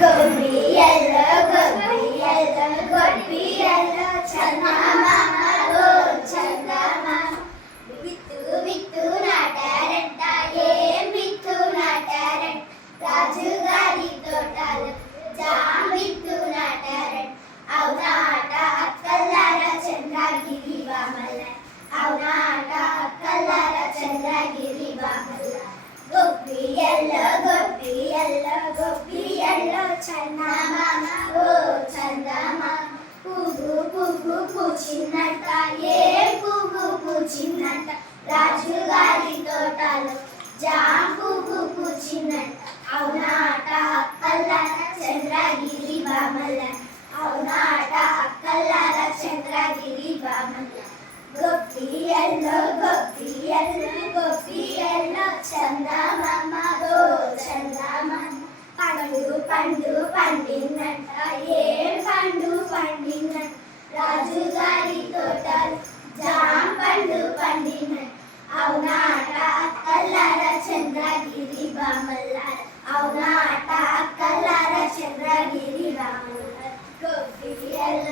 గొబ్బియల గొబ్బియల గొబ్బియల చందమామ ఓ చందమామ విత్తు విత్తు నాటారంట ఏం విత్తు నాటారంట రాజుగారి తోటలు జామ విత్తు నాటారంట అవునాట అక్కల్లార చంద్రగిరి వామల్ల అవునాట అక్కల్లార చంద్రగిరి వామల్ల గొబ్బియల గొబ్బియల గొబ్బియల చందమామ ఓ చందమామ పువ్వు పువ్వు పూచినట్ట ఏ పువ్వు పూచినట్ట రాజుగారి తోటలో జామ పువ్వు పూచినట్ట అవునాట అక్కల్లార చంద్రగిరి వామల్ల అవునాట అక్కల్లార చంద్రగిరి వామల్ల గొబ్బియల గొబ్బియల గొబ్బియల చందమామ ఓ చందమామ పండు పండు పండిందంట ఏం పండు పండిందంట రాజుగారి తోటలు జామ పండు పండినంట అవునాట అక్కల్లార చంద్రగిరి వామల్లార అవునాట అక్కల్లార చంద్రగిరి వామల్లార గొబ్బియల